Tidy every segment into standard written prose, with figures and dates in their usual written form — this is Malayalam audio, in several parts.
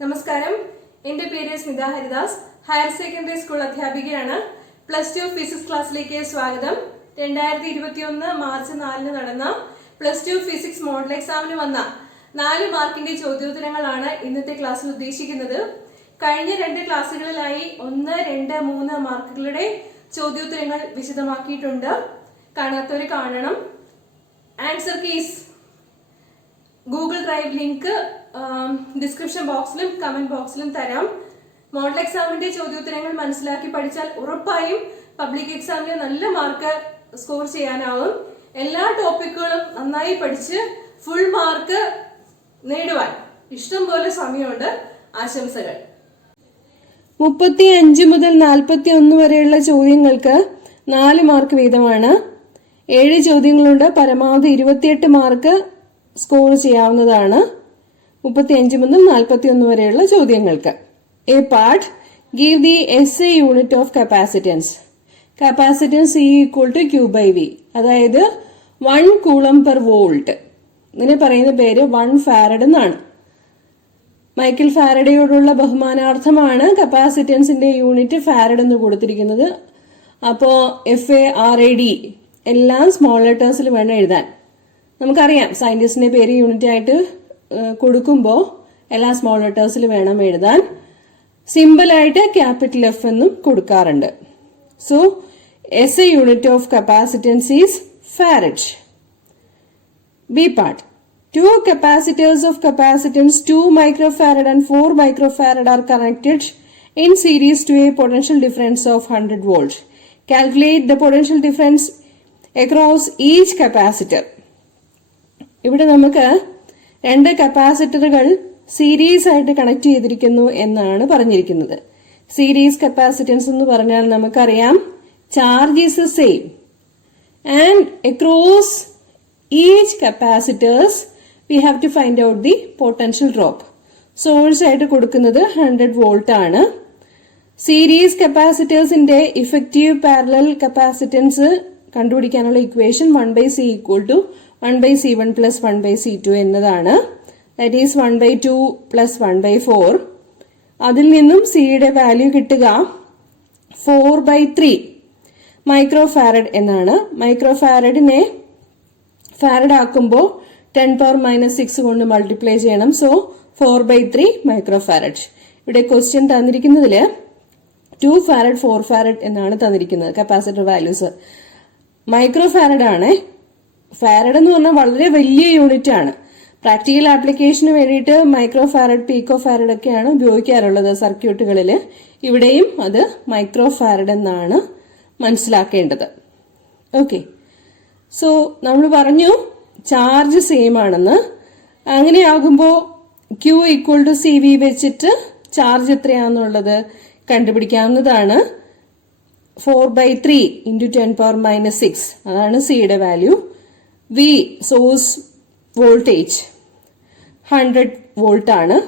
നമസ്കാരം, എൻ്റെ പേര് Smitha Haridas. Higher secondary school അധ്യാപികയാണ്. +2 ഫിസിക്സ് ക്ലാസ്സിലേക്ക് സ്വാഗതം. 2021 മാർച്ച് 4 നടന്ന +2 ഫിസിക്സ് മോഡൽ എക്സാമിന് വന്ന 4 മാർക്കിന്റെ ചോദ്യോത്തരങ്ങളാണ് ഇന്നത്തെ ക്ലാസ്സിൽ ഉദ്ദേശിക്കുന്നത്. കഴിഞ്ഞ 2 ക്ലാസ്സുകളിലായി 1, 2, 3 മാർക്കുകളുടെ ചോദ്യോത്തരങ്ങൾ വിശദമാക്കിയിട്ടുണ്ട്. കാണാത്തവർ കാണണം. Answer keys Google drive link description ബോക്സിലും കമന്റ് ബോക്സിലും തരാം. മോഡൽ എക്സാമിന്റെ ചോദ്യോത്തരങ്ങൾ മനസ്സിലാക്കി പഠിച്ചാൽ ഉറപ്പായും പബ്ലിക് എക്സാമിന് നല്ല മാർക്ക് സ്കോർ ചെയ്യാനാവും. എല്ലാ ടോപ്പിക്കുകളും നന്നായി പഠിച്ച് ഫുൾ മാർക്ക് നേടുവാൻ ഇഷ്ടം പോലെ സമയമുണ്ട്. ആശംസകൾ. 35 മുതൽ 41 വരെയുള്ള ചോദ്യങ്ങൾക്ക് 4 മാർക്ക് വീതമാണ്. 7 ചോദ്യങ്ങളുണ്ട്. പരമാവധി 28 മാർക്ക് സ്കോർ ചെയ്യാവുന്നതാണ് 35 മുതൽ 41 വരെയുള്ള ചോദ്യങ്ങൾക്ക്. A part, give the SI unit of capacitance. Capacitance E=Q/V, അതായത് 1 കൂളം പെർ വോൾട്ട്. ഇതിനെ പറയുന്ന പേര് 1 ഫാരഡ് എന്നാണ്. മൈക്കൽ ഫാരഡയോടുള്ള ബഹുമാനാർത്ഥമാണ് കപ്പാസിറ്റൻസിന്റെ യൂണിറ്റ് ഫാരഡ് എന്ന് കൊടുത്തിരിക്കുന്നത്. അപ്പോ FARAD എല്ലാം സ്മോൾ ലെറ്റേഴ്സിൽ വേണം എഴുതാൻ. നമുക്കറിയാം, സയന്റിസ്റ്റിന്റെ പേര് യൂണിറ്റ് ആയിട്ട് കൊടുക്കുമ്പോൾ എല്ലാ സ്മോൾ ലെറ്റേഴ്സിൽ വേണം എഴുതാൻ. സിമ്പിൾ ആയിട്ട് ക്യാപിറ്റൽ F എന്നും കൊടുക്കാറുണ്ട്. So SI unit of capacitance is farad. B part, 2 capacitors of capacitance 2 microfarad and 4 microfarad are connected in series to a potential difference of 100 volts. Calculate the potential difference across each capacitor. ഇവിടെ നമുക്ക് 2 കപ്പാസിറ്ററുകൾ സീരീസ് ആയിട്ട് കണക്ട് ചെയ്തിരിക്കുന്നു എന്നാണ് പറഞ്ഞിരിക്കുന്നത്. സീരീസ് കപ്പാസിറ്റൻസ് എന്ന് പറഞ്ഞാൽ നമുക്കറിയാം, charge is same and across each capacitors we have to find out the potential drop. Source ആയിട്ട് കൊടുക്കുന്നത് 100 വോൾട്ട് ആണ്. സീരീസ് കപ്പാസിറ്റേഴ്സിന്റെ ഇഫക്റ്റീവ് പാരലൽ കപ്പാസിറ്റൻസ് കണ്ടുപിടിക്കാനുള്ള ഇക്വേഷൻ 1/C = 1/C1 + 1/C2 എന്നതാണ്. That is 1/2 + 1/4. അതിൽ നിന്നും സിയുടെ വാല്യൂ കിട്ടുക 4/3 മൈക്രോ ഫാരഡ് എന്നാണ്. മൈക്രോ ഫാരഡിനെ ഫാരഡ് ആക്കുമ്പോൾ 10⁻⁻6 കൊണ്ട് മൾട്ടിപ്ലൈ ചെയ്യണം. So 4/3 micro farad. ഇവിടെ ക്വസ്റ്റ്യൻ തന്നിരിക്കുന്നതില് 2 ഫാരഡ് 4 ഫാരഡ് എന്നാണ് തന്നിരിക്കുന്നത് കപ്പാസിറ്റർ വാല്യൂസ്. മൈക്രോ ഫാരഡ് ആണ്. ഫാരഡ് എന്ന് പറഞ്ഞാൽ വളരെ വലിയ യൂണിറ്റ് ആണ്. പ്രാക്ടിക്കൽ ആപ്ലിക്കേഷന് വേണ്ടിയിട്ട് മൈക്രോ ഫാരഡ്, പീക്കോ ഫാരഡ് ഒക്കെയാണ് ഉപയോഗിക്കാറുള്ളത് സർക്യൂട്ടുകളിൽ. ഇവിടെയും അത് മൈക്രോ ഫാരഡ് എന്നാണ് മനസ്സിലാക്കേണ്ടത്. ഓക്കെ, സോ നമ്മൾ പറഞ്ഞു ചാർജ് സെയിം ആണെന്ന്. അങ്ങനെയാകുമ്പോൾ Q=CV വെച്ചിട്ട് ചാർജ് എത്രയാണെന്നുള്ളത് കണ്ടുപിടിക്കാവുന്നതാണ്. 4/3 × 10⁻⁻6 അതാണ് സിയുടെ value. V source voltage 100 volt ആണ്.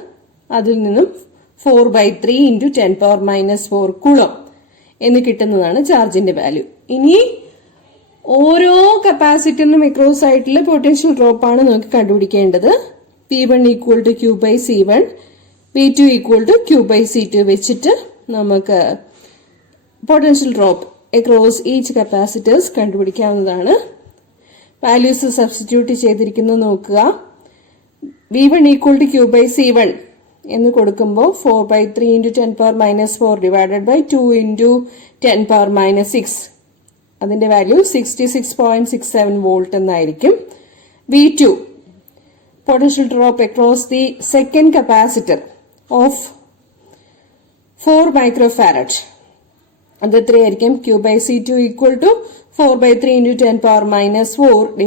അതിൽ നിന്നും 4/3 × 10⁻⁻4 കൂളം എന്ന് കിട്ടുന്നതാണ് ചാർജിന്റെ വാല്യൂ. ഇനി ഓരോ കപ്പാസിറ്ററിനും അക്രോസ് ആയിട്ടുള്ള പൊട്ടൻഷ്യൽ ഡ്രോപ്പ് ആണ് നമുക്ക് കണ്ടുപിടിക്കേണ്ടത്. P1 = Q/C1, P2 = Q/C2 വെച്ചിട്ട് നമുക്ക് potential drop across each capacitors കണ്ടുപിടിക്കാവുന്നതാണ്. വാല്യൂസ് സബ്സ്റ്റിറ്റ്യൂട്ട് ചെയ്തിരിക്കുന്നത് നോക്കുക. V1 = Q/C1 എന്ന് കൊടുക്കുമ്പോൾ 4/3 × 10⁻⁻4 / 2 × 10⁻⁻6 അതിന്റെ വാല്യൂ 66.67 വോൾട്ട് എന്നായിരിക്കും. V2 potential drop across the second capacitor of 4 micro farad. അത് എത്രയായിരിക്കും? Q/C2 = 4/3 × 10⁻⁻4 /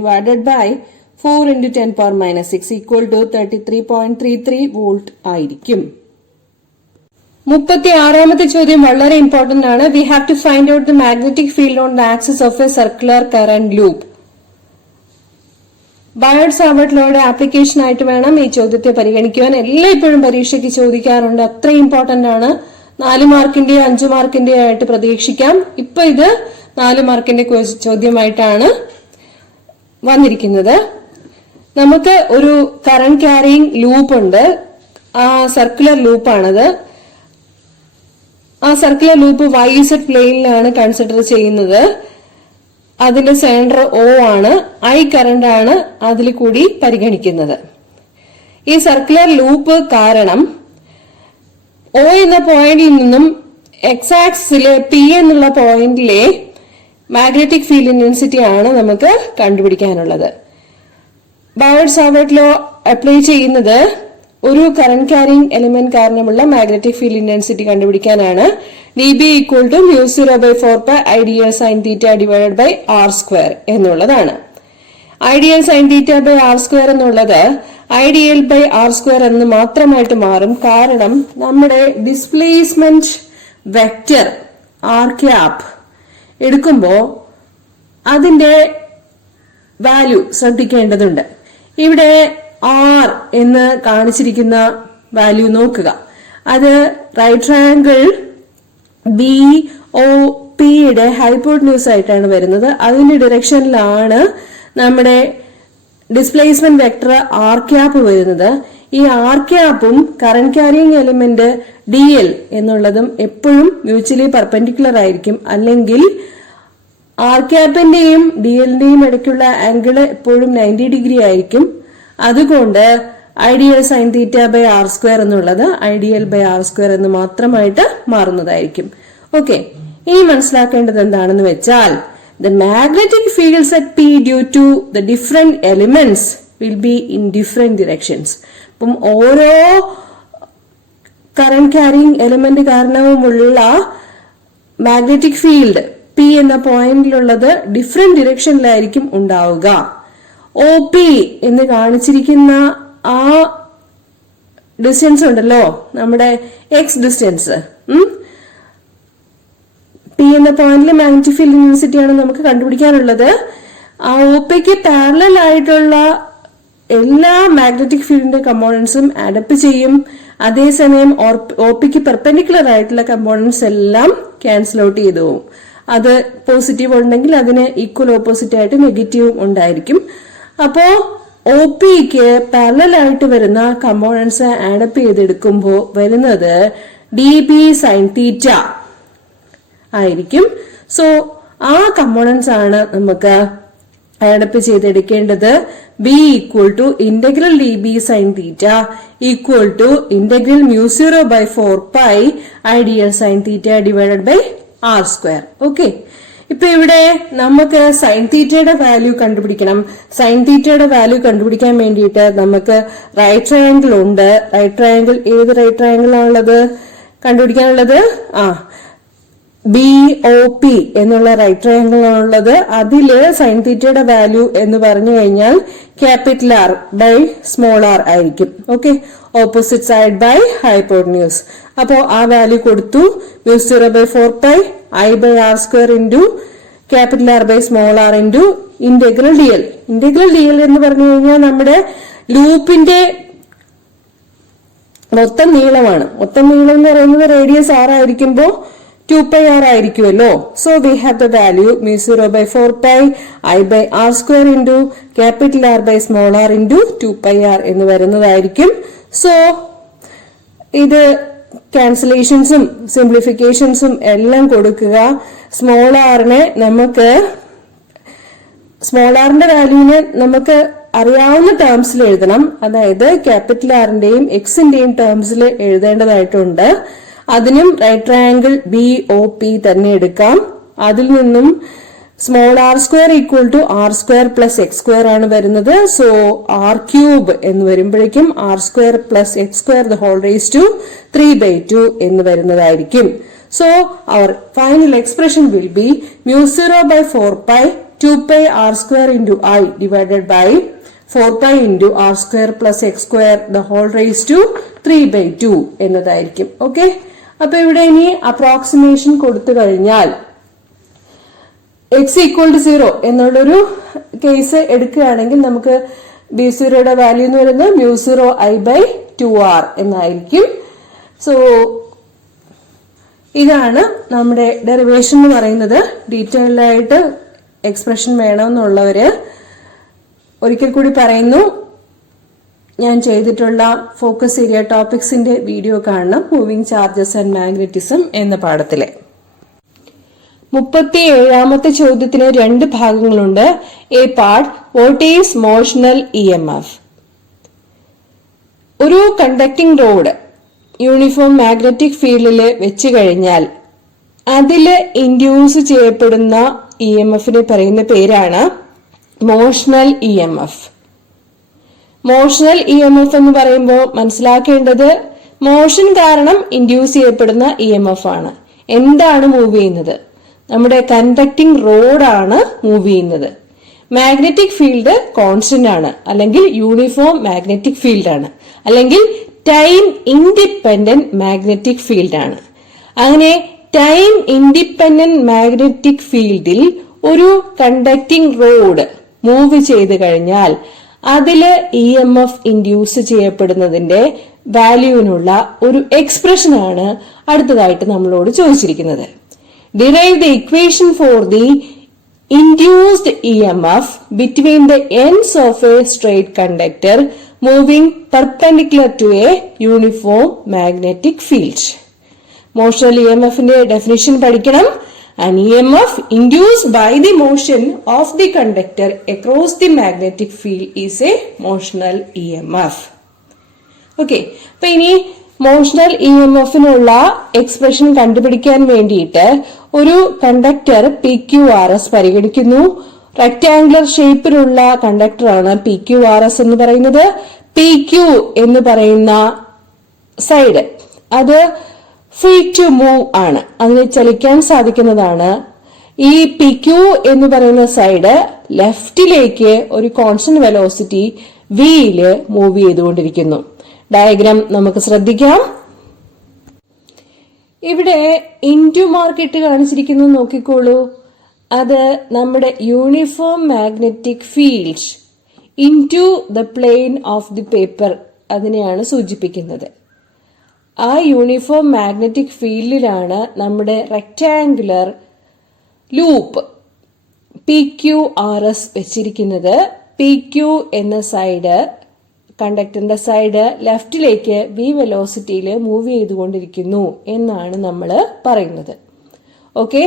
4 × 10⁻⁻6 = 33.33 വോൾട്ട് ആയിരിക്കും. 36ാമത്തെ ചോദ്യം വളരെ ഇമ്പോർട്ടന്റ് ആണ്. We have to find out the magnetic field on the axis of a circular current loop. Biot Savart ലോയുടെ ആപ്ലിക്കേഷൻ ആയിട്ട് വേണം ഈ ചോദ്യത്തെ പരിഗണിക്കുവാൻ. എല്ലായ്പ്പോഴും പരീക്ഷയ്ക്ക് ചോദിക്കാറുണ്ട്. അത്ര ഇമ്പോർട്ടന്റ് ആണ്. 4 മാർക്കിന്റെയോ 5 മാർക്കിന്റെയോ ആയിട്ട് പ്രതീക്ഷിക്കാം. ഇപ്പൊ ഇത് 4 മാർക്കിന്റെ ചോദ്യമായിട്ടാണ് വന്നിരിക്കുന്നത്. നമുക്ക് ഒരു കറന്റ് ക്യാരിയിങ് ലൂപ്പ് ഉണ്ട്. ആ സർക്കുലർ ലൂപ്പാണത്. ആ സർക്കുലർ ലൂപ്പ് YZ പ്ലെയിനിലാണ് കൺസിഡർ ചെയ്യുന്നത്. അതിന്റെ സെന്റർ O ആണ്. I കറന്റ് ആണ് അതിൽ കൂടി പരിഗണിക്കുന്നത്. ഈ സർക്കുലർ ലൂപ്പ് കാരണം O എന്ന പോയിന്റിൽ നിന്നും എക്സ് ആക്സിസിലെ P എന്നുള്ള പോയിന്റിലെ മാഗ്നറ്റിക് ഫീൽഡ് ഇന്റൻസിറ്റി ആണ് നമുക്ക് കണ്ടുപിടിക്കാനുള്ളത്. ബയോട്ട്-സാവേർട്ട് ലോ അപ്ലൈ ചെയ്യുന്നത് ഒരു കറന്റ് ക്യാരിങ് എലിമെന്റ് കാരണമുള്ള മാഗ്നറ്റിക് ഫീൽഡ് ഇന്റൻസിറ്റി കണ്ടുപിടിക്കാനാണ്. dB equal to μ0/4π IDL sin θ divided by r² എന്നുള്ളതാണ്. IDL sin θ by r² എന്നുള്ളത് IDL by r² എന്ന് മാത്രമായിട്ട് മാറും. കാരണം നമ്മുടെ ഡിസ്പ്ലേസ്മെന്റ് വെക്റ്റർ r എടുക്കുമ്പോ അതിന്റെ വാല്യൂ ശ്രദ്ധിക്കേണ്ടതുണ്ട്. ഇവിടെ R എന്ന് കാണിച്ചിരിക്കുന്ന വാല്യൂ നോക്കുക. അത് റൈറ്റ് ട്രയാങ്കിൾ BOPയുടെ ഹൈപ്പോട്ടന്യൂസ് ആയിട്ടാണ് വരുന്നത്. അതിന്റെ ഡിറക്ഷനിലാണ് നമ്മുടെ ഡിസ്പ്ലേസ്മെന്റ് വെക്ടർ r വരുന്നത്. ഈ r-ഉം കറന്റ് ക്യാരിയിങ് എലിമെന്റ് DL എന്നുള്ളതും എപ്പോഴും മ്യൂച്വലി പെർപെൻഡിക്കുലർ ആയിരിക്കും. അല്ലെങ്കിൽ r-ന്റെയും DL-ന്റെയും ഇടയ്ക്കുള്ള ആംഗിൾ എപ്പോഴും 90 ഡിഗ്രി ആയിരിക്കും. അതുകൊണ്ട് IDL sin θ by r² എന്നുള്ളത് IDL by r² എന്ന് മാത്രമായിട്ട് മാറുന്നതായിരിക്കും. ഓക്കെ, ഇനി മനസ്സിലാക്കേണ്ടത് എന്താണെന്ന് വെച്ചാൽ the magnetic fields at P due to the different elements will be in different directions. അപ്പം ഓരോ കറന്റ് ക്യാരിയിങ് എലിമെന്റ് കാരണവുമുള്ള മാഗ്നറ്റിക് ഫീൽഡ് P എന്ന പോയിന്റിലുള്ളത് ഡിഫറെന്റ് ഡിറക്ഷനിലായിരിക്കും ഉണ്ടാവുക. OP എന്ന് കാണിച്ചിരിക്കുന്ന ആ ഡിസ്റ്റൻസ് ഉണ്ടല്ലോ, നമ്മുടെ എക്സ് ഡിസ്റ്റൻസ്, P എന്ന പോയിന്റിലെ മാഗ്നറ്റിക് ഫീൽഡ് ഇന്റൻസിറ്റി ആണ് നമുക്ക് കണ്ടുപിടിക്കാനുള്ളത്. ആ OPക്ക് പാരലൽ ആയിട്ടുള്ള എല്ലാ മാഗ്നറ്റിക് ഫീൽഡിന്റെ കമ്പോണൻസും ആഡപ്പ് ചെയ്യും. അതേസമയം OPക്ക് പെർപെൻഡിക്കുലർ ആയിട്ടുള്ള കമ്പോണൻസ് എല്ലാം ക്യാൻസൽ ഔട്ട് ചെയ്തു പോകും. അത് പോസിറ്റീവ് ഉണ്ടെങ്കിൽ അതിന് ഈക്വൽ ഓപ്പോസിറ്റ് ആയിട്ട് നെഗറ്റീവും ഉണ്ടായിരിക്കും. അപ്പോ OPക്ക് പാരലൽ ആയിട്ട് വരുന്ന കമ്പോണൻസ് ആഡപ്പ് ചെയ്തെടുക്കുമ്പോൾ വരുന്നത് dB sin θ ആയിരിക്കും. സോ ആ കമ്പോണൻസ് ആണ് നമുക്ക് add up ചെയ്തെടുക്കേണ്ടത്. B equal to integral dB sin θ equal to integral μ0/4π IDL sin θ divided by r². Okay, ഇപ്പൊ ഇവിടെ നമുക്ക് സൈൻ തീറ്റയുടെ വാല്യൂ കണ്ടുപിടിക്കണം. സൈൻ തീറ്റയുടെ വാല്യൂ കണ്ടുപിടിക്കാൻ വേണ്ടിയിട്ട് നമുക്ക് റൈറ്റ് ട്രയാങ്കിൾ ഉണ്ട്. റൈറ്റ് ട്രയാങ്കിൾ ഏത് റൈറ്റ് ട്രയാങ്കിൾ ആണുള്ളത് കണ്ടുപിടിക്കാനുള്ളത്? BOP എന്നുള്ള റൈറ്റ് ട്രയാങ്കിൾ ആണുള്ളത്. അതില് സൈൻ തീറ്റയുടെ വാല്യൂ എന്ന് പറഞ്ഞു കഴിഞ്ഞാൽ capital R by small r ആയിരിക്കും. Okay, opposite side by hypotenuse. അപ്പോ ആ വാല്യൂ കൊടുത്തു. μ0/4π I/r² into capital R by small r into integral DL. Integral DL എന്ന് പറഞ്ഞു കഴിഞ്ഞാൽ നമ്മുടെ ലൂപ്പിന്റെ മൊത്തം നീളമാണ്. മൊത്തം നീളം എന്ന് പറയുന്നത് റേഡിയസ് r ആയിരിക്കുമ്പോ 2πr ആയിരിക്കുമല്ലോ. So we have the value μ0/4π I/r² into capital R by small r into 2πr എന്ന് വരുന്നതായിരിക്കും. സോ ഇത് ക്യാൻസലേഷൻസും സിംപ്ലിഫിക്കേഷൻസും എല്ലാം കൊടുക്കുക. സ്മോൾ ആറിനെ നമുക്ക് സ്മോൾ ആറിന്റെ വാല്യൂവിനെ നമുക്ക് അറിയാവുന്ന ടേംസിൽ എഴുതണം. അതായത് ക്യാപിറ്റൽ ആറിന്റെയും എക്സിന്റെയും ടേംസിൽ എഴുതേണ്ടതായിട്ടുണ്ട്. അതിനും റൈറ്റ് ട്രയാങ്കിൾ BOP തന്നെ എടുക്കാം. അതിൽ നിന്നും small r² equal to r² plus x² ആണ് വരുന്നത്. സോ r³ എന്ന് വരുമ്പോഴേക്കും r² plus x² the whole raise to 3/2 എന്ന് വരുന്നതായിരിക്കും. So our final expression will be μ0/4π 2πr² into I divided by 4π into r² plus x² the whole raise to 3/2 എന്നതായിരിക്കും. ഓക്കെ, അപ്പൊ ഇവിടെ ഇനി അപ്രോക്സിമേഷൻ കൊടുത്തു കഴിഞ്ഞാൽ x ഈക്വൽ ടു 0 എന്നുള്ളൊരു കേസ് എടുക്കുകയാണെങ്കിൽ നമുക്ക് B0യുടെ വാല്യൂ എന്ന് പറയുന്നത് μ0I/2r എന്നായിരിക്കും. സോ ഇതാണ് നമ്മുടെ ഡെറിവേഷൻ എന്ന് പറയുന്നത്. ഡീറ്റെയിൽഡ് ആയിട്ട് എക്സ്പ്രഷൻ വേണമെന്നുള്ളവര് ഒരിക്കൽ കൂടി പറയുന്നു, ഞാൻ ചെയ്തിട്ടുള്ള ഫോക്കസ് ഏരിയ ടോപ്പിക്സിന്റെ വീഡിയോ കാണണം, മൂവിംഗ് ചാർജസ് ആൻഡ് മാഗ്നറ്റിസം എന്ന പാഠത്തിലെ. 37ാമത്തെ ചോദ്യത്തിന് 2 ഭാഗങ്ങളുണ്ട്. A part, what is motional EMF? ഒരു കണ്ടക്ടിംഗ് റോഡ് യൂണിഫോം മാഗ്നറ്റിക് ഫീൽഡിൽ വെച്ച് കഴിഞ്ഞാൽ അതില് ഇൻഡ്യൂസ് ചെയ്യപ്പെടുന്ന EMFനെ പറയുന്ന പേരാണ് മോഷണൽ EMF. മോഷണൽ EMF എന്ന് പറയുമ്പോൾ മനസ്സിലാക്കേണ്ടത് മോഷൻ കാരണം ഇൻഡ്യൂസ് ചെയ്യപ്പെടുന്ന EMF ആണ്. എന്താണ് മൂവ് ചെയ്യുന്നത്? നമ്മുടെ കണ്ടക്ടിംഗ് റോഡാണ് മൂവ് ചെയ്യുന്നത്. മാഗ്നറ്റിക് ഫീൽഡ് കോൺസ്റ്റന്റ് ആണ്, അല്ലെങ്കിൽ യൂണിഫോം മാഗ്നറ്റിക് ഫീൽഡ് ആണ്, അല്ലെങ്കിൽ ടൈം ഇൻഡിപെൻഡന്റ് മാഗ്നറ്റിക് ഫീൽഡ് ആണ്. അങ്ങനെ ടൈം ഇൻഡിപെൻഡന്റ് മാഗ്നറ്റിക് ഫീൽഡിൽ ഒരു കണ്ടക്ടിംഗ് റോഡ് മൂവ് ചെയ്ത് കഴിഞ്ഞാൽ അതില് EMF ഇൻഡ്യൂസ് ചെയ്യപ്പെടുന്നതിന്റെ വാല്യൂവിനുള്ള ഒരു എക്സ്പ്രഷൻ ആണ് അടുത്തതായിട്ട് നമ്മളോട് ചോദിച്ചിരിക്കുന്നത്. Derive the equation for the induced EMF between the ends of a straight conductor moving perpendicular to a uniform magnetic field. Motional EMFന്റെ definition പഠിക്കണം. An EMF induced by the motion of the conductor across the magnetic field is a motional EMF. Okay, അപ്പൊ ഇനി മോഷണൽ EMFനുള്ള എക്സ്പ്രഷൻ കണ്ടുപിടിക്കാൻ വേണ്ടിയിട്ട് ഒരു കണ്ടക്ടർ PQRS പരിഗണിക്കുന്നു. റെക്ടാംഗുലർ ഷേപ്പിലുള്ള കണ്ടക്ടറാണ് PQRS എന്ന് പറയുന്നത്. PQ എന്ന് പറയുന്ന സൈഡ് അത് ഫ്രീ ടു മൂവ് ആണ്, അതിന് ചലിക്കാൻ സാധിക്കുന്നതാണ്. ഈ PQ എന്ന് പറയുന്ന സൈഡ് ലെഫ്റ്റിലേക്ക് ഒരു കോൺസ്റ്റന്റ് വെലോസിറ്റി വിയില് മൂവ് ചെയ്തുകൊണ്ടിരിക്കുന്നു. ഡയഗ്രാം നമുക്ക് ശ്രദ്ധിക്കാം. ഇവിടെ ഇൻറ്റു മാർക്കിട്ട് കാണിച്ചിരിക്കുന്നു, നോക്കിക്കോളൂ. അത് നമ്മുടെ uniform magnetic field into the plane of the paper അതിനെയാണ് സൂചിപ്പിക്കുന്നത്. ആ യൂണിഫോം മാഗ്നറ്റിക് ഫീൽഡിലാണ് നമ്മുടെ റെക്ടാംഗുലർ ലൂപ്പ് PQRS വെച്ചിരിക്കുന്നത്. PQ എന്ന സൈഡ്, കണ്ടക്ടറിന്റെ സൈഡ് ലെഫ്റ്റിലേക്ക് v വെലോസിറ്റിയിൽ മൂവ് ചെയ്തുകൊണ്ടിരിക്കുന്നു എന്നാണ് നമ്മൾ പറയുന്നത്. ഓക്കെ,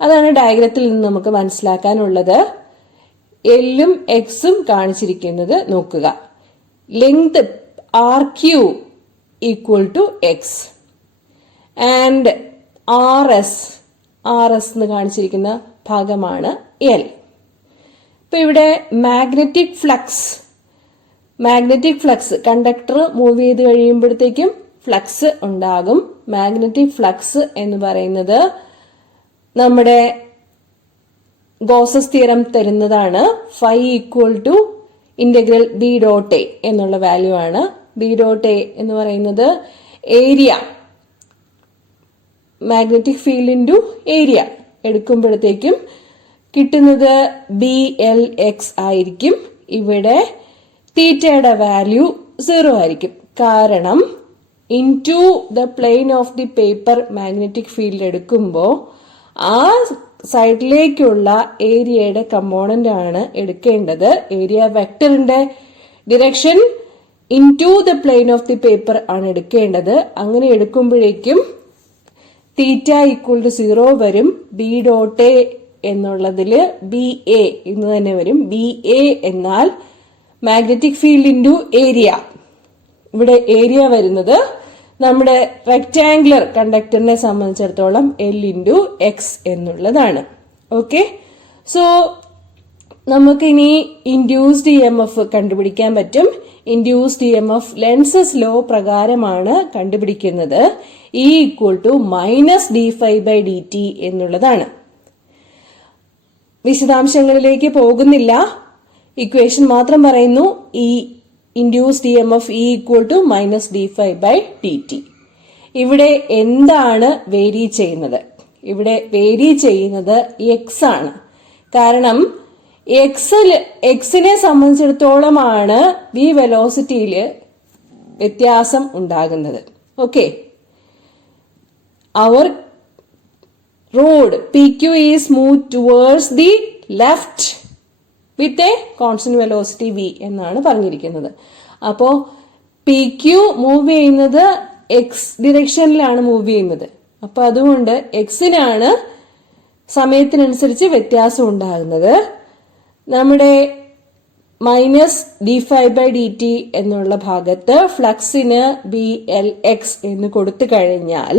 അതാണ് ഡയഗ്രത്തിൽ നിന്ന് നമുക്ക് മനസ്സിലാക്കാനുള്ളത്. എല്ലും എക്സും കാണിച്ചിരിക്കുന്നത് നോക്കുക. Length RQ equal to x and RS എന്ന് കാണിച്ചിരിക്കുന്ന ഭാഗമാണ് L. ഇപ്പൊ ഇവിടെ മാഗ്നറ്റിക് ഫ്ലക്സ് കണ്ടക്ടർ മൂവ് ചെയ്ത് കഴിയുമ്പോഴത്തേക്കും ഫ്ലക്സ് ഉണ്ടാകും. മാഗ്നറ്റിക് ഫ്ലക്സ് എന്ന് പറയുന്നത് നമ്മുടെ ഗോസസ് തിയറം തരുന്നതാണ്. Phi equal to integral B dot A എന്നുള്ള വാല്യൂ ആണ്. B ഡോട്ട് A എന്ന് പറയുന്നത് area, magnetic field into area എടുക്കുമ്പോഴത്തേക്കും കിട്ടുന്നത് BLX ആയിരിക്കും. ഇവിടെ തീറ്റയുടെ വാല്യൂ 0 ആയിരിക്കും. കാരണം into the plane of the paper magnetic field എടുക്കുമ്പോൾ ആ സൈഡിലേക്കുള്ള ഏരിയയുടെ കമ്പോണന്റ് ആണ് എടുക്കേണ്ടത്. ഏരിയ വെക്ടറിന്റെ direction into the plane of the paper ആണ് എടുക്കേണ്ടത്. അങ്ങനെ എടുക്കുമ്പോഴേക്കും തീറ്റ ഈക്വൽ ടു 0 വരും. B ഡോട്ട് A എന്നുള്ളതില് BA എന്ന് തന്നെ വരും. BA എന്നാൽ മാഗ്നറ്റിക് ഫീൽഡ് ഇൻറ്റു ഏരിയ. ഇവിടെ ഏരിയ വരുന്നത് നമ്മുടെ റെക്ടാംഗുലർ കണ്ടക്ടറിനെ സംബന്ധിച്ചിടത്തോളം L ഇൻറ്റു എക്സ് എന്നുള്ളതാണ്. ഓക്കെ, സോ നമുക്ക് ഇനി ഇൻഡ്യൂസ്ഡ് EMF കണ്ടുപിടിക്കാൻ പറ്റും. ഇൻഡ്യൂസ്ഡ് EMF ലെൻസസ് ലോ പ്രകാരമാണ് കണ്ടുപിടിക്കുന്നത്. E ഈക്വൽ ടു -dϕ/dt എന്നുള്ളതാണ്. വിശദാംശങ്ങളിലേക്ക് പോകുന്നില്ല, ഇക്വേഷൻ മാത്രം പറയുന്നു. ഈ induced EMF E equal to -dϕ/dt. ഇവിടെ എന്താണ് വേരി ചെയ്യുന്നത്? ഇവിടെ വേരി ചെയ്യുന്നത് എക്സ് ആണ്. കാരണം എക്സിനെ സംബന്ധിച്ചിടത്തോളമാണ് v വെലോസിറ്റിയിൽ വ്യത്യാസം ഉണ്ടാകുന്നത്. ഓക്കെ, അവർ rod PQ is move towards the left with a constant velocity v എന്നാണ് പറഞ്ഞിരിക്കുന്നത്. അപ്പോ പി ക്യു മൂവ് ചെയ്യുന്നത് എക്സ് ഡിറക്ഷനിലാണ് മൂവ് ചെയ്യുന്നത്. അപ്പൊ അതുകൊണ്ട് എക്സിനാണ് സമയത്തിനനുസരിച്ച് വ്യത്യാസം ഉണ്ടാകുന്നത്. നമ്മുടെ -dϕ/dt എന്നുള്ള ഭാഗത്ത് ഫ്ലക്സിന് BLX എന്ന് കൊടുത്തു കഴിഞ്ഞാൽ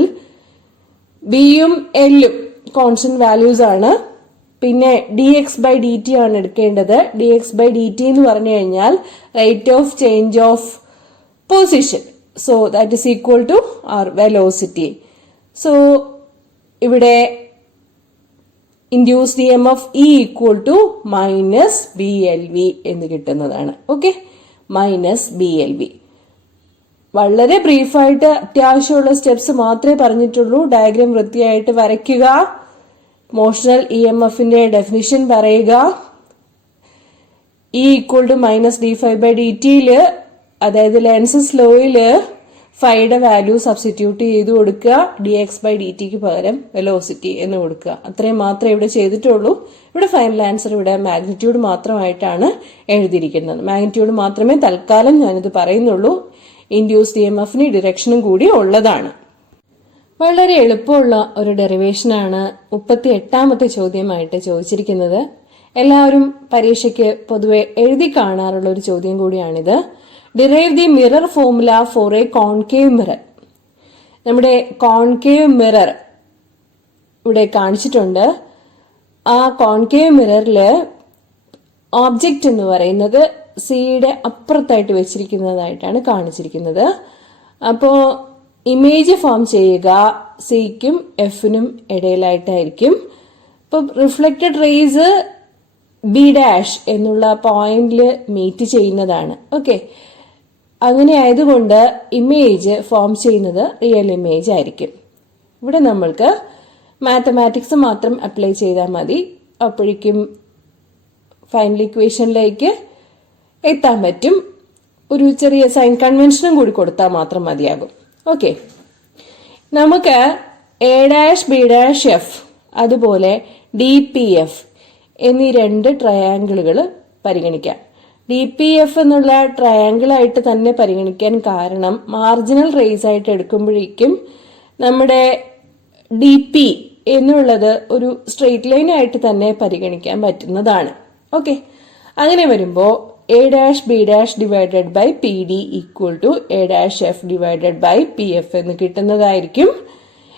ബിയും എല്ലും കോൺസ്റ്റന്റ് വാല്യൂസ് ആണ്. പിന്നെ dx/dt ആണ് എടുക്കേണ്ടത്. dx/dt എന്ന് പറഞ്ഞു കഴിഞ്ഞാൽ rate of change of position. So that is equal to our velocity. So ഇവിടെ induced EMF E equal to -BLV എന്ന് കിട്ടുന്നതാണ്. Okay, -BLV. വളരെ ബ്രീഫായിട്ട് അത്യാവശ്യമുള്ള സ്റ്റെപ്സ് മാത്രമേ പറഞ്ഞിട്ടുള്ളൂ. ഡയഗ്രാം വൃത്തിയായിട്ട് വരയ്ക്കുക, മോഷണൽ EMFന്റെ ഡെഫിനിഷൻ പറയുക. E ഈക്വൽ ടു -dϕ/dtയില്, അതായത് ലെൻസസ് ലോയില് ഫൈയുടെ വാല്യൂ സബ്സ്റ്റിറ്റ്യൂട്ട് ചെയ്ത് കൊടുക്കുക, dx/dtക്ക് പകരം വെലോസിറ്റി എന്ന് കൊടുക്കുക. അത്രയും മാത്രമേ ഇവിടെ ചെയ്തിട്ടുള്ളൂ. ഇവിടെ ഫൈനൽ ആൻസർ ഇവിടെ മാഗ്നിറ്റ്യൂഡ് മാത്രമായിട്ടാണ് എഴുതിയിരിക്കുന്നത്. മാഗ്നിറ്റ്യൂഡ് മാത്രമേ തൽക്കാലം ഞാനിത് പറയുന്നുള്ളൂ. ഇൻഡ്യൂസ്ഡ് EMFന് ഡിറക്ഷനും കൂടി ഉള്ളതാണ്. വളരെ എളുപ്പമുള്ള ഒരു ഡെറിവേഷനാണ് 38ാമത്തെ ചോദ്യമായിട്ട് ചോദിച്ചിരിക്കുന്നത്. എല്ലാവരും പരീക്ഷയ്ക്ക് പൊതുവെ എഴുതി കാണാറുള്ള ഒരു ചോദ്യം കൂടിയാണിത്. Derive the mirror formula for a concave mirror. നമ്മുടെ കോൺകേവ് മിറർ ഇവിടെ കാണിച്ചിട്ടുണ്ട്. ആ കോൺകേവ് മിററില് ഓബ്ജക്റ്റ് എന്ന് പറയുന്നത് സിയുടെ അപ്പുറത്തായിട്ട് വെച്ചിരിക്കുന്നതായിട്ടാണ് കാണിച്ചിരിക്കുന്നത്. അപ്പോ ഇമേജ് ഫോം ചെയ്യുക സിക്കും എഫിനും ഇടയിലായിട്ടായിരിക്കും. ഇപ്പൊ റിഫ്ലക്റ്റഡ് റേസ് B' എന്നുള്ള പോയിന്റില് മീറ്റ് ചെയ്യുന്നതാണ്. ഓക്കെ, അങ്ങനെ ആയതുകൊണ്ട് ഇമേജ് ഫോം ചെയ്യുന്നത് റിയൽ ഇമേജ് ആയിരിക്കും. ഇവിടെ നമ്മൾക്ക് മാത്തമാറ്റിക്സ് മാത്രം അപ്ലൈ ചെയ്താൽ മതി. അപ്പോഴേക്കും ഫൈനൽ ഇക്വേഷനിലേക്ക് എത്താൻ പറ്റും. ഒരു ചെറിയ സൈൻ കൺവെൻഷനും കൂടി കൊടുത്താൽ മാത്രം മതിയാകും. ഓക്കെ, നമുക്ക് A', B', F അതുപോലെ DPF എന്നീ രണ്ട് ട്രയാങ്കിളുകൾ പരിഗണിക്കാം. DPF എന്നുള്ള ട്രയാങ്കിൾ ആയിട്ട് തന്നെ പരിഗണിക്കാൻ കാരണം മാർജിനൽ റേസ് ആയിട്ട് എടുക്കുമ്പോഴേക്കും നമ്മുടെ DP എന്നുള്ളത് ഒരു സ്ട്രെയിറ്റ് ലൈൻ ആയിട്ട് തന്നെ പരിഗണിക്കാൻ പറ്റുന്നതാണ്. ഓക്കെ, അങ്ങനെ വരുമ്പോൾ A', B' / PD equal to A', F / PF എന്ന് കിട്ടുന്നതായിരിക്കും.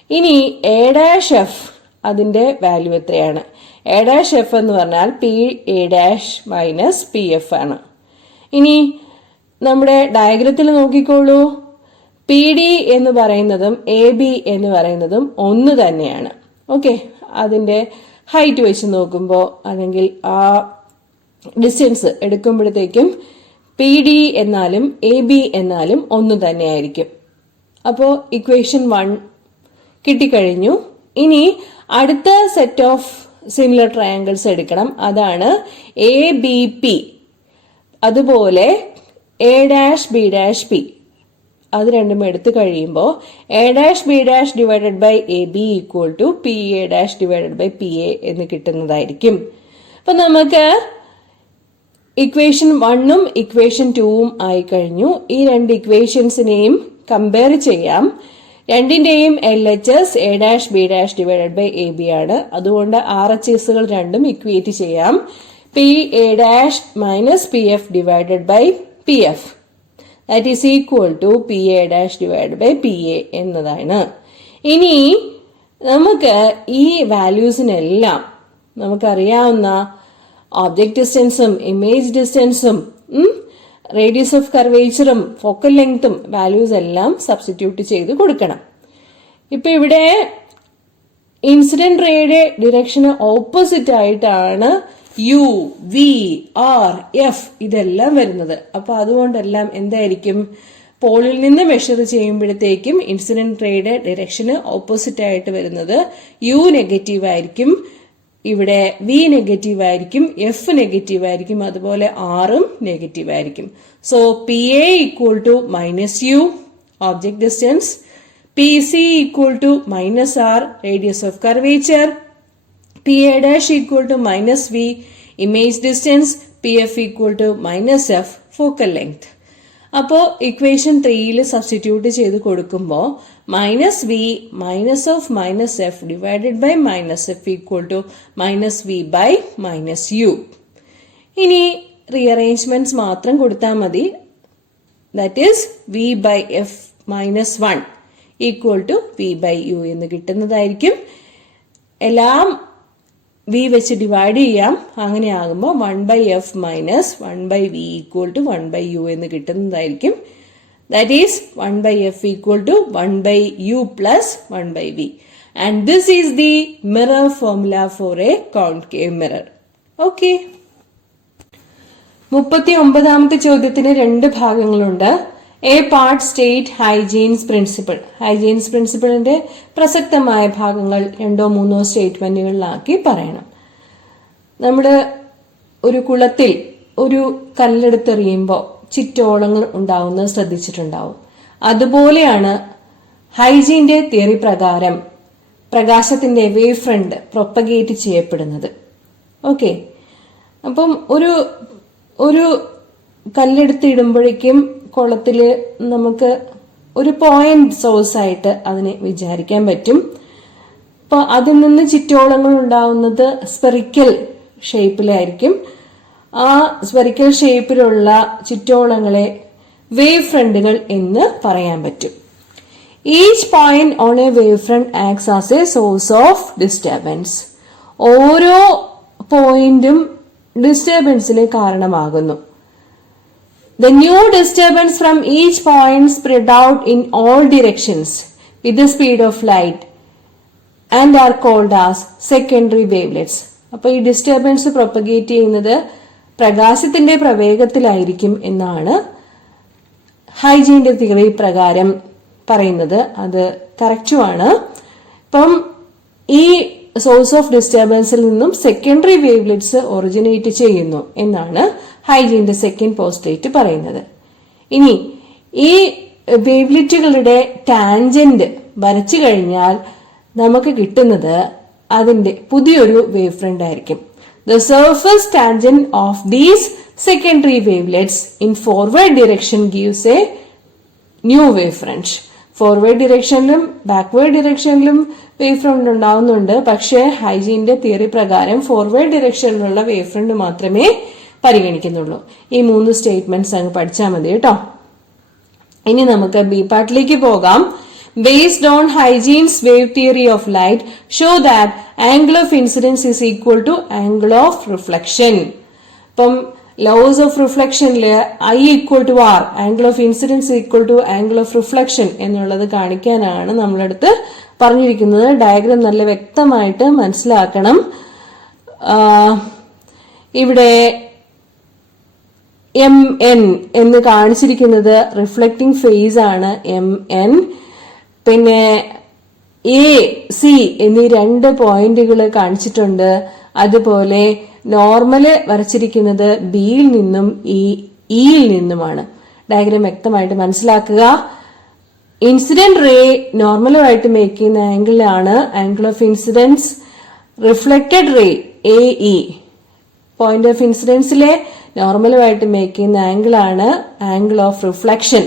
ഇനി A', അതിന്റെ വാല്യൂ എത്രയാണ്? A', എന്ന് പറഞ്ഞാൽ PA' - PF ആണ്. ഇനി നമ്മുടെ ഡയഗ്രത്തിൽ നോക്കിക്കോളൂ. PD എന്ന് പറയുന്നതും AB എന്ന് പറയുന്നതും ഒന്ന് തന്നെയാണ്. ഓക്കെ, അതിന്റെ ഹൈറ്റ് വെച്ച് നോക്കുമ്പോൾ അല്ലെങ്കിൽ ആ ഡിസ്റ്റൻസ് എടുക്കുമ്പോഴത്തേക്കും PD എന്നാലും AB എന്നാലും ഒന്ന് തന്നെയായിരിക്കും. അപ്പോൾ ഇക്വേഷൻ 1 കിട്ടിക്കഴിഞ്ഞു. ഇനി അടുത്ത സെറ്റ് ഓഫ് സിമിലർ ട്രയാങ്കിൾസ് എടുക്കണം. അതാണ് ABP അതുപോലെ A', B', P. അത് രണ്ടും എടുത്തു കഴിയുമ്പോൾ A', B' / AB equal to PA' / PA എന്ന് കിട്ടുന്നതായിരിക്കും. അപ്പൊ നമുക്ക് ഇക്വേഷൻ 1ഉം ഇക്വേഷൻ 2ഉം ആയി കഴിഞ്ഞു. ഈ രണ്ട് ഇക്വേഷൻസിനെയും കമ്പയർ ചെയ്യാം. രണ്ടിന്റെയും LHS A', B' / AB ആണ്. അതുകൊണ്ട് RHSകൾ രണ്ടും ഇക്വേറ്റ് ചെയ്യാം. PA' - PF / PF that is equal to PA' / PA എന്നതാണ്. ഇനി നമുക്ക് ഈ വാല്യൂസിനെല്ലാം നമുക്കറിയാവുന്ന ഒബ്ജക്ട് ഡിസ്റ്റൻസും ഇമേജ് ഡിസ്റ്റൻസും റേഡിയസ് ഓഫ് കർവേച്ചറും ഫോക്കൽ ലെങ്തും വാല്യൂസ് എല്ലാം സബ്സ്റ്റിറ്റ്യൂട്ട് ചെയ്ത് കൊടുക്കണം. ഇപ്പൊ ഇവിടെ ഇൻസിഡന്റ് റേയുടെ ഡിറക്ഷന് ഓപ്പോസിറ്റ് ആയിട്ടാണ് U, V, R, F ഇതെല്ലാം വരുന്നത്. അപ്പൊ അതുകൊണ്ടെല്ലാം എന്തായിരിക്കും? പോളിൽ നിന്ന് മെഷർ ചെയ്യുമ്പോഴത്തേക്കും ഇൻസിഡന്റ് റേയുടെ ഡയറക്ഷന് ഓപ്പോസിറ്റ് ആയിട്ട് വരുന്നത് U നെഗറ്റീവ് ആയിരിക്കും, ഇവിടെ V നെഗറ്റീവ് ആയിരിക്കും, F നെഗറ്റീവ് ആയിരിക്കും, അതുപോലെ Rഉം നെഗറ്റീവ് ആയിരിക്കും. So PA equal to -U object distance, PC equal to -R radius of curvature, PA' equal to -V image distance, PF equal to -F focal length. അപ്പോൾ ഇക്വേഷൻ 3യിൽ സബ്സ്റ്റിറ്റ്യൂട്ട് ചെയ്ത് കൊടുക്കുമ്പോൾ minus v minus of minus f divided by minus f equal to minus v by minus u. ഇനി റീഅറേഞ്ച്മെന്റ്സ് മാത്രം കൊടുത്താൽ മതി. That is V by F minus 1 equal to v by U എന്ന് കിട്ടുന്നതായിരിക്കും. എല്ലാം വി വെച്ച് ഡിവൈഡ് ചെയ്യാം. അങ്ങനെ ആകുമ്പോൾ 1 by F minus 1 by V equal to 1 by U എന്ന് കിട്ടുന്നതായിരിക്കും. That is 1 by F equal to 1 by U plus 1 by V. And this is the mirror formula for a concave mirror. Okay. 39ാമത്തെ ചോദ്യത്തിന് 2 ഭാഗങ്ങളുണ്ട്. A part state Huygens principle. Huygens പ്രിൻസിപ്പിളിന്റെ പ്രസക്തമായ ഭാഗങ്ങൾ 2-3 സ്റ്റേറ്റ്മെന്റുകളിലാക്കി പറയണം. നമ്മള് ഒരു കുളത്തിൽ ഒരു കല്ലെടുത്തെറിയുമ്പോൾ ചുറ്റോളങ്ങൾ ഉണ്ടാവുന്നത് ശ്രദ്ധിച്ചിട്ടുണ്ടാവും. അതുപോലെയാണ് ഹൈജീന്റെ തിയറി പ്രകാരം പ്രകാശത്തിന്റെ വേവ് ഫ്രണ്ട് പ്രൊപ്പഗേറ്റ് ചെയ്യപ്പെടുന്നത്. ഓക്കെ. അപ്പം ഒരു കല്ലെടുത്തിടുമ്പോഴേക്കും കുളത്തില് നമുക്ക് ഒരു പോയിന്റ് സോഴ്സ് ആയിട്ട് അതിനെ വിചാരിക്കാൻ പറ്റും. അപ്പൊ അതിൽ നിന്ന് ചുറ്റോളങ്ങൾ ഉണ്ടാവുന്നത് സ്പെറിക്കൽ ഷേപ്പിലായിരിക്കും. ആ സ്പെറിക്കൽ ഷേപ്പിലുള്ള ചുറ്റോളങ്ങളെ വേവ് ഫ്രണ്ടുകൾ എന്ന് പറയാൻ പറ്റും. Each point on a wave front acts as a source of disturbance. ഓരോ പോയിന്റും ഡിസ്റ്റർബൻസിന് കാരണമാകുന്നു. The new disturbance from each point spread out in all directions with the speed of light and are called as secondary wavelets. അപ്പോൾ ഈ ഡിസ്റ്റർബൻസ് പ്രൊപ്പഗേറ്റ് ചെയ്യുന്നത് പ്രകാശത്തിന്റെ പ്രവേഗത്തിലായിരിക്കും എന്നാണ് ഹൈജീന്റെ തിയറി പ്രകാരം പറയുന്നത്. അത് കറക്റ്റുമാണ്. ഇപ്പം ഈ സോഴ്സ് ഓഫ് ഡിസ്റ്റർബൻസിൽ നിന്നും സെക്കൻഡറി വേവ്ലെറ്റ്സ് ഒറിജിനേറ്റ് ചെയ്യുന്നു എന്നാണ് ഹൈജീന്റെ സെക്കൻഡ് പോസ്റ്റ്ലേറ്റ് പറയുന്നത്. ഇനി ഈ വേവ്ലെറ്റുകളുടെ ടാൻജന്റ് വരച്ചു കഴിഞ്ഞാൽ നമുക്ക് കിട്ടുന്നത് അതിന്റെ പുതിയൊരു വേവ് ഫ്രണ്ട് ആയിരിക്കും. The surface tangent of these secondary wavelets in forward direction gives a new wave front. Forward ഡിറക്ഷനിലും ബാക്ക്വേർഡ് ഡിറക്ഷനിലും വേവ് ഫ്രണ്ട് ഉണ്ടാവുന്നുണ്ട്. പക്ഷേ ഹൈജീന്റെ തിയറി പ്രകാരം ഫോർവേഡ് ഡിറക്ഷനിലുള്ള വേവ് ഫ്രണ്ട് മാത്രമേ പരിഗണിക്കുന്നുള്ളൂ. ഈ 3 സ്റ്റേറ്റ്മെന്റ്സ് അങ്ങ് പഠിച്ചാൽ മതി കേട്ടോ. ഇനി നമുക്ക് ബി പാർട്ടിലേക്ക് പോകാം. Based on Hygiene's wave theory of light, show that angle of incidence is equal to angle of reflection. അപ്പം ലോസ് ഓഫ് റിഫ്ലക്ഷനില് I equal to R, angle of incidence equal to angle of reflection എന്നുള്ളത് കാണിക്കാനാണ് നമ്മളടുത്ത് പറഞ്ഞിരിക്കുന്നത്. ഡയഗ്രാം നല്ല വ്യക്തമായിട്ട് മനസ്സിലാക്കണം. ഇവിടെ MN എന്ന് കാണിച്ചിരിക്കുന്നത് റിഫ്ലക്റ്റിംഗ് ഫേസ് ആണ് MN. പിന്നെ AC എന്നീ 2 പോയിന്റുകൾ കാണിച്ചിട്ടുണ്ട്. അതുപോലെ നോർമല് വരച്ചിരിക്കുന്നത് ബിയിൽ നിന്നും ഇയിൽ നിന്നുമാണ്. ഡയഗ്രാം വ്യക്തമായിട്ട് മനസ്സിലാക്കുക. ഇൻസിഡന്റ് റേ നോർമലുമായിട്ട് മേക്ക് ചെയ്യുന്ന ആംഗിളാണ് angle of incidence. Reflected ray AE point of ഇൻസിഡൻസിലെ നോർമലുമായിട്ട് മേക്ക് ചെയ്യുന്ന ആംഗിളാണ് ആംഗിൾ ഓഫ് റിഫ്ലക്ഷൻ.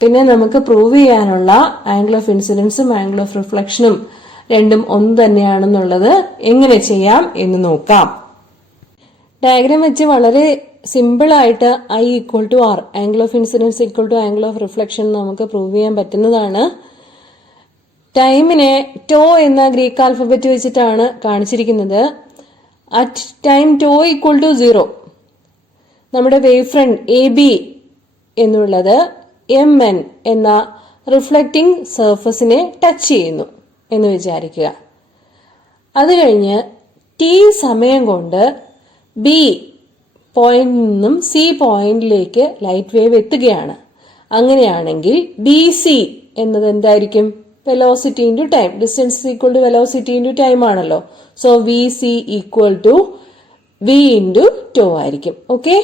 പിന്നെ നമുക്ക് പ്രൂവ് ചെയ്യാനുള്ള ആംഗിൾ ഓഫ് ഇൻസിഡൻസും ആംഗിൾ ഓഫ് റിഫ്ലക്ഷനും രണ്ടും ഒന്ന് തന്നെയാണെന്നുള്ളത് എങ്ങനെ ചെയ്യാം എന്ന് നോക്കാം. ഡയഗ്രാം വെച്ച് വളരെ സിമ്പിൾ ആയിട്ട് I equal to R, angle of incidence equal to angle of reflection നമുക്ക് പ്രൂവ് ചെയ്യാൻ പറ്റുന്നതാണ്. ടൈമിനെ ടോ എന്ന ഗ്രീക്ക് ആൽഫബറ്റ് വെച്ചിട്ടാണ് കാണിച്ചിരിക്കുന്നത്. At time tau equal to 0 നമ്മുടെ വേവ് ഫ്രണ്ട് AB എന്നുള്ളത് MN എന്ന റിഫ്ലക്റ്റിംഗ് സർഫസിനെ ടച്ച് ചെയ്യുന്നു എന്ന് വിചാരിക്കുക. അത് കഴിഞ്ഞ് T സമയം കൊണ്ട് B പോയിന്റിൽ നിന്നും C പോയിന്റിലേക്ക് ലൈറ്റ് വേവ് എത്തുകയാണ്. അങ്ങനെയാണെങ്കിൽ BC എന്നത് എന്തായിരിക്കും? Velocity into time. Distance equal to velocity into time ആണല്ലോ. So VC equal to V into tau ആയിരിക്കും. ഓക്കെ.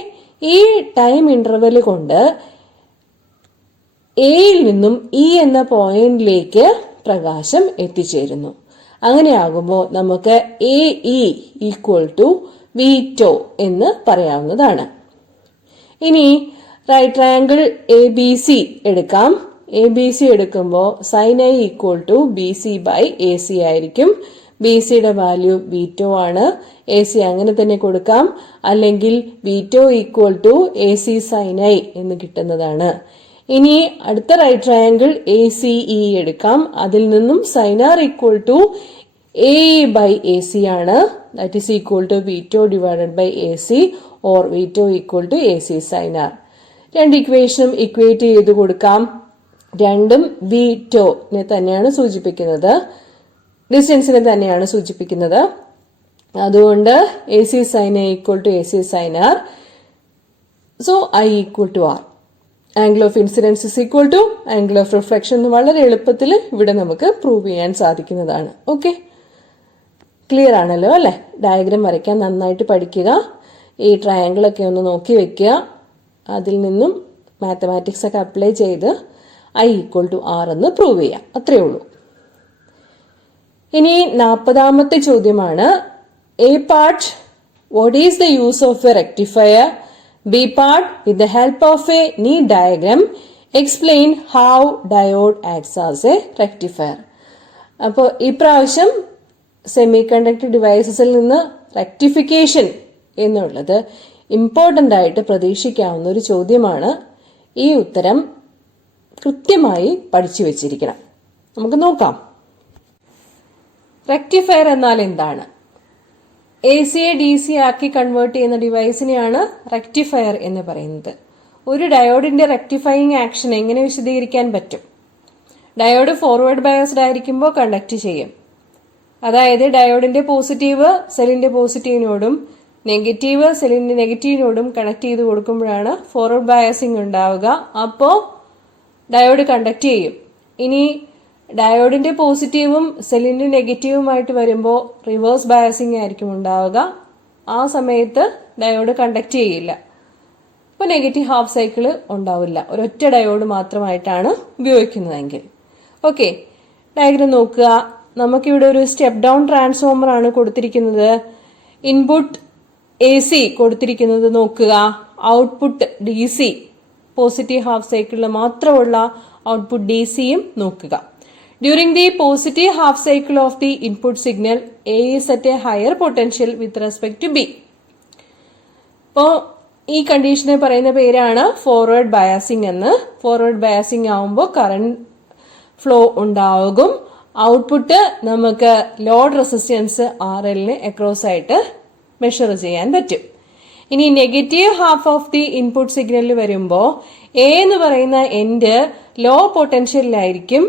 ഈ ടൈം ഇന്റർവെൽ കൊണ്ട് എയിൽ നിന്നും E എന്ന പോയിന്റിലേക്ക് പ്രകാശം എത്തിച്ചേരുന്നു. അങ്ങനെയാകുമ്പോൾ നമുക്ക് AE equal to V tau എന്ന് പറയാവുന്നതാണ്. ഇനി right triangle A B C എടുക്കാം. എ ബി സി എടുക്കുമ്പോൾ sine I equal to B C by A C ആയിരിക്കും. ബി സിയുടെ വാല്യൂ ബീറ്റോ ആണ്. എ സി അങ്ങനെ തന്നെ കൊടുക്കാം. അല്ലെങ്കിൽ ബീറ്റോ equal to A C sine I എന്ന് കിട്ടുന്നതാണ്. ഇനി അടുത്ത right triangle A C E എടുക്കാം. അതിൽ നിന്നും sine R equal to A by A C ആണ്. ദാറ്റ് ഈസ് ഈക്വൽ ടു ബീറ്റോ divided by A C or ബീറ്റോ equal to A C sine R. രണ്ട് ഇക്വേഷനും ഇക്വേറ്റ് ചെയ്ത് കൊടുക്കാം. രണ്ടും ബീറ്റോനെ തന്നെയാണ് സൂചിപ്പിക്കുന്നത്, ഡിസ്റ്റൻസിനെ തന്നെയാണ് സൂചിപ്പിക്കുന്നത്. അതുകൊണ്ട് A C sine I equal to A C sine R. So I equal to R. Angle of incidence is equal to angle of reflection എന്ന് വളരെ എളുപ്പത്തിൽ ഇവിടെ നമുക്ക് പ്രൂവ് ചെയ്യാൻ സാധിക്കുന്നതാണ്. ഓക്കെ, ക്ലിയർ ആണല്ലോ അല്ലെ? ഡയഗ്രാം വരയ്ക്കാൻ നന്നായിട്ട് പഠിക്കുക. ഈ ട്രയാങ്കിളൊക്കെ ഒന്ന് നോക്കി വെക്കുക. അതിൽ നിന്നും മാത്തമാറ്റിക്സ് ഒക്കെ അപ്ലൈ ചെയ്ത് ഐ ഈക്വൽ ടു ആർ എന്ന് പ്രൂവ് ചെയ്യാം. അത്രയേ ഉള്ളൂ. ഇനി 40ാമത്തെ ചോദ്യമാണ്. A part, what is the use of A rectifier? B part, with the help of A need diagram explain how diode acts as A rectifier. അപ്പോൾ ഈ പ്രാവശ്യം സെമി കണ്ടക്ടർ ഡിവൈസസിൽ നിന്ന് റെക്ടിഫിക്കേഷൻ എന്നുള്ളത് ഇമ്പോർട്ടന്റ് ആയിട്ട് പ്രതീക്ഷിക്കാവുന്ന ഒരു ചോദ്യമാണ്. ഈ ഉത്തരം കൃത്യമായി പഠിച്ചു വെച്ചിരിക്കണം. നമുക്ക് നോക്കാം. റെക്ടിഫയർ എന്നാൽ എന്താണ്? എ സിയെ ഡി സി ആക്കി കൺവേർട്ട് ചെയ്യുന്ന ഡിവൈസിനെയാണ് റെക്ടിഫയർ എന്ന് പറയുന്നത്. ഒരു ഡയോഡിന്റെ റെക്ടിഫയിങ് ആക്ഷൻ എങ്ങനെ വിശദീകരിക്കാൻ പറ്റും? ഡയോഡ് ഫോർവേഡ് ബയസ്ഡ് ആയിരിക്കുമ്പോൾ കണ്ടക്ട് ചെയ്യും. അതായത് ഡയോഡിന്റെ പോസിറ്റീവ് സെല്ലിന്റെ പോസിറ്റീവിനോടും നെഗറ്റീവ് സെല്ലിന്റെ നെഗറ്റീവിനോടും കണക്ട് ചെയ്ത് കൊടുക്കുമ്പോഴാണ് ഫോർവേഡ് ബയസിംഗ് ഉണ്ടാവുക. അപ്പോൾ ഡയോഡ് കണ്ടക്ട് ചെയ്യും. ഇനി ഡയോഡിന്റെ പോസിറ്റീവും സെല്ലിന്റെ നെഗറ്റീവുമായിട്ട് വരുമ്പോൾ റിവേഴ്സ് ബയസിംഗ് ആയിരിക്കും ഉണ്ടാവുക. ആ സമയത്ത് ഡയോഡ് കണ്ടക്ട് ചെയ്യില്ല. അപ്പോൾ നെഗറ്റീവ് ഹാഫ് സൈക്കിൾ ഉണ്ടാവില്ല. ഒരൊറ്റ ഡയോഡ് മാത്രമായിട്ടാണ് ഉപയോഗിക്കുന്നതെങ്കിൽ. ഓക്കെ, ഡയഗ്രാം നോക്കുക. നമുക്കിവിടെ ഒരു സ്റ്റെപ്പ് ഡൗൺ ട്രാൻസ്ഫോമർ ആണ് കൊടുത്തിരിക്കുന്നത്. ഇൻപുട്ട് എ സി കൊടുത്തിരിക്കുന്നത് നോക്കുക. Output D C, positive half സൈക്കിളിൽ മാത്രമുള്ള ഔട്ട്പുട്ട് ഡി സിയും നോക്കുക. During the positive half cycle of the input signal A is at a higher potential with respect to B. അപ്പോൾ ഈ കണ്ടീഷനെ പറയുന്ന പേരാണ് ഫോർവേഡ് ബയാസിംഗ് എന്ന്. ഫോർവേഡ് ബയാസിംഗ് ആവുമ്പോൾ കറന്റ് ഫ്ലോ ഉണ്ടാകും. ഔട്ട്പുട്ട് നമുക്ക് ലോഡ് റെസിസ്റ്റൻസ് ആർ എല്ലിന് അക്രോസ് ആയിട്ട് മെഷർ ചെയ്യാൻ പറ്റും. ഇനി negative half of the input സിഗ്നലിൽ വരുമ്പോൾ എ എന്ന് പറയുന്ന എൻഡ് ലോ പൊട്ടൻഷ്യലിലായിരിക്കും.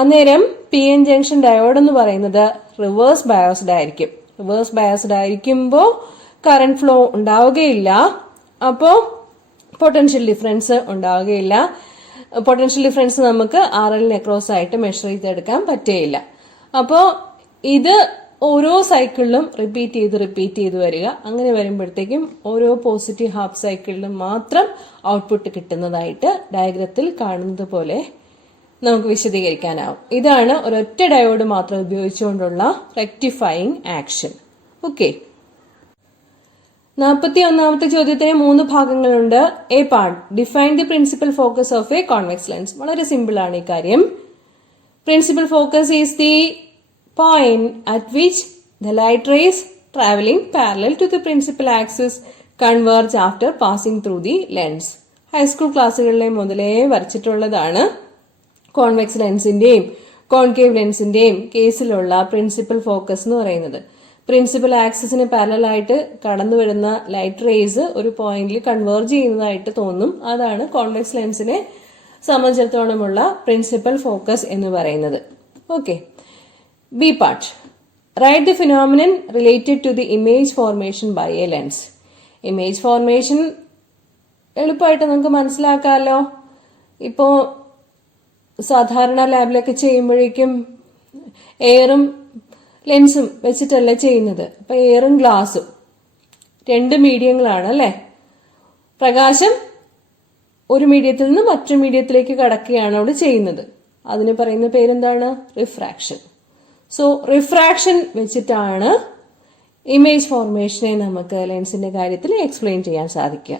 അന്നേരം പി എൻ ജംഗ്ഷൻ ഡയോഡ് എന്ന് പറയുന്നത് റിവേഴ്സ് ബയോസ്ഡ് ആയിരിക്കും. റിവേഴ്സ് ബയോസ്ഡ് ആയിരിക്കുമ്പോൾ കറന്റ് ഫ്ലോ ഉണ്ടാവുകയില്ല. അപ്പോൾ പൊട്ടൻഷ്യൽ ഡിഫറൻസ് ഉണ്ടാവുകയില്ല. പൊട്ടൻഷ്യൽ ഡിഫറൻസ് നമുക്ക് ആർ എല്ലിന് അക്രോസ് ആയിട്ട് മെഷർ ചെയ്തെടുക്കാൻ പറ്റുകയില്ല. അപ്പോൾ ഇത് ഓരോ സൈക്കിളിലും റിപ്പീറ്റ് ചെയ്ത് വരിക. അങ്ങനെ വരുമ്പോഴത്തേക്കും ഓരോ പോസിറ്റീവ് ഹാഫ് സൈക്കിളിലും മാത്രം ഔട്ട്പുട്ട് കിട്ടുന്നതായിട്ട് ഡയഗ്രത്തിൽ കാണുന്നത് പോലെ നമുക്ക് വിശദീകരിക്കാനാവും. ഇതാണ് ഒരൊറ്റ ഡയോഡ് മാത്രം ഉപയോഗിച്ചുകൊണ്ടുള്ള റെക്ടിഫയിങ് ആക്ഷൻ. ഓക്കെ, 41ാമത്തെ ചോദ്യത്തിന് 3 ഭാഗങ്ങളുണ്ട്. A part, define the principal focus of A convex lens. വളരെ സിമ്പിൾ ആണ് ഈ കാര്യം. Principal focus is the point at which the light rays traveling parallel to the principal axis converge after passing through the lens. High school ക്ലാസ്സുകളിലെ മുതലേ വരച്ചിട്ടുള്ളതാണ്. കോൺവെക്സ് ലെൻസിന്റെയും കോൺകേവ് ലെൻസിന്റെയും കേസിലുള്ള പ്രിൻസിപ്പൽ ഫോക്കസ് എന്ന് പറയുന്നത് പ്രിൻസിപ്പൽ ആക്സിസിന് പാരലൽ ആയിട്ട് കടന്നു വരുന്ന ലൈറ്റ് റേസ് ഒരു പോയിന്റിൽ കൺവേർജ് ചെയ്യുന്നതായിട്ട് തോന്നും. അതാണ് കോൺവെക്സ് ലെൻസിനെ സംബന്ധിച്ചിടത്തോളമുള്ള പ്രിൻസിപ്പൽ ഫോക്കസ് എന്ന് പറയുന്നത്. Okay, B part, right the phenomenon related to the image formation by a lens. Image formation എളുപ്പമായിട്ട് നമുക്ക് മനസ്സിലാക്കാമല്ലോ. ഇപ്പോൾ സാധാരണ ലാബിലൊക്കെ ചെയ്യുമ്പോഴേക്കും എയറും ലെൻസും വെച്ചിട്ടല്ല ചെയ്യുന്നത്. അപ്പൊ എയറും ഗ്ലാസും 2 മീഡിയങ്ങളാണ് അല്ലെ. പ്രകാശം ഒരു മീഡിയത്തിൽ നിന്ന് മറ്റൊരു മീഡിയത്തിലേക്ക് കടക്കുകയാണ് അവിടെ ചെയ്യുന്നത്. അതിന് പറയുന്ന പേരെന്താണ്? റിഫ്രാക്ഷൻ. സോ റിഫ്രാക്ഷൻ വെച്ചിട്ടാണ് ഇമേജ് ഫോർമേഷനെ നമുക്ക് ലെൻസിന്റെ കാര്യത്തിൽ എക്സ്പ്ലെയിൻ ചെയ്യാൻ സാധിക്കുക.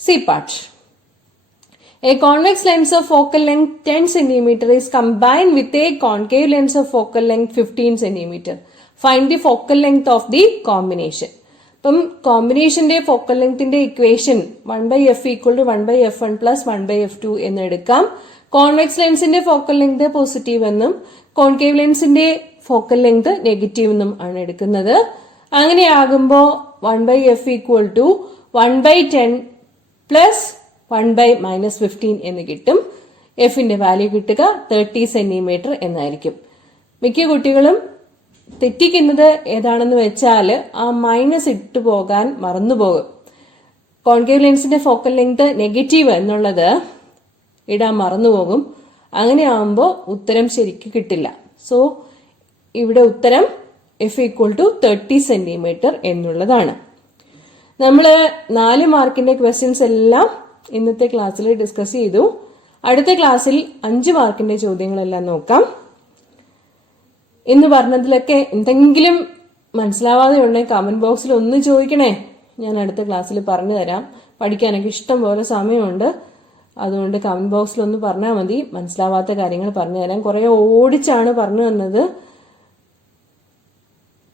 C part. A convex lens of focal length 10 cm is combined with a concave lens of focal length 15 cm. Find the focal length of the combination. അപ്പം കോമ്പിനേഷന്റെ ഫോക്കൽ ലെങ്ത്തിന്റെ equation 1/f equal to 1/f1 plus 1/f2 എന്ന് എടുക്കാം. കോൺവെക്സ് ലെൻസിന്റെ ഫോക്കൽ ലെങ്ത് പോസിറ്റീവ് എന്നും കോൺകേവ് ലെൻസിന്റെ ഫോക്കൽ ലെങ്ത് നെഗറ്റീവ് എന്നും ആണ് എടുക്കുന്നത്. അങ്ങനെയാകുമ്പോൾ 1/f ഈക്വൽ ടു 1/10 പ്ലസ് 1/-15 എന്ന് കിട്ടും. എഫിന്റെ വാല്യൂ കിട്ടുക 30 സെന്റിമീറ്റർ എന്നായിരിക്കും. മിക്ക കുട്ടികളും തെറ്റിക്കുന്നത് ഏതാണെന്ന് വെച്ചാൽ ആ മൈനസ് ഇട്ടു പോകാൻ മറന്നുപോകും. കോൺകേവ് ലെൻസിന്റെ ഫോക്കൽ ലെങ്ത് നെഗറ്റീവ് എന്നുള്ളത് ഇടാൻ മറന്നുപോകും. അങ്ങനെയാകുമ്പോൾ ഉത്തരം ശരിക്കും കിട്ടില്ല. സോ ഇവിടെ ഉത്തരം എഫ് ഈക്വൽ ടു 30 സെന്റിമീറ്റർ എന്നുള്ളതാണ്. നമ്മൾ 4 മാർക്കിന്റെ ക്വസ്റ്റ്യൻസ് എല്ലാം ഇന്നത്തെ ക്ലാസ്സിൽ ഡിസ്കസ് ചെയ്തു. അടുത്ത ക്ലാസ്സിൽ 5 മാർക്കിന്റെ ചോദ്യങ്ങളെല്ലാം നോക്കാം. ഇന്ന് പറഞ്ഞതിലൊക്കെ എന്തെങ്കിലും മനസ്സിലാവാതെ ഉണ്ടെങ്കിൽ കമന്റ് ബോക്സിൽ ഒന്ന് ചോദിക്കണേ, ഞാൻ അടുത്ത ക്ലാസ്സിൽ പറഞ്ഞു തരാം. പഠിക്കാനൊക്കെ ഇഷ്ടം പോലെ സമയമുണ്ട്, അതുകൊണ്ട് കമന്റ് ബോക്സിൽ ഒന്ന് പറഞ്ഞാൽ മതി. മനസ്സിലാവാത്ത കാര്യങ്ങൾ പറഞ്ഞു തരാം. കുറെ ഓടിച്ചാണ് പറഞ്ഞു തന്നത്.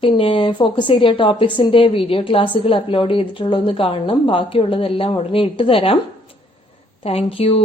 പിന്നെ ഫോക്കസ് ഏരിയ ടോപ്പിക്സിന്റെ വീഡിയോ ക്ലാസ്സുകൾ അപ്ലോഡ് ചെയ്തിട്ടുള്ളതൊന്ന് കാണണം. ബാക്കിയുള്ളതെല്ലാം ഉടനെ ഇട്ടു തരാം. Thank you.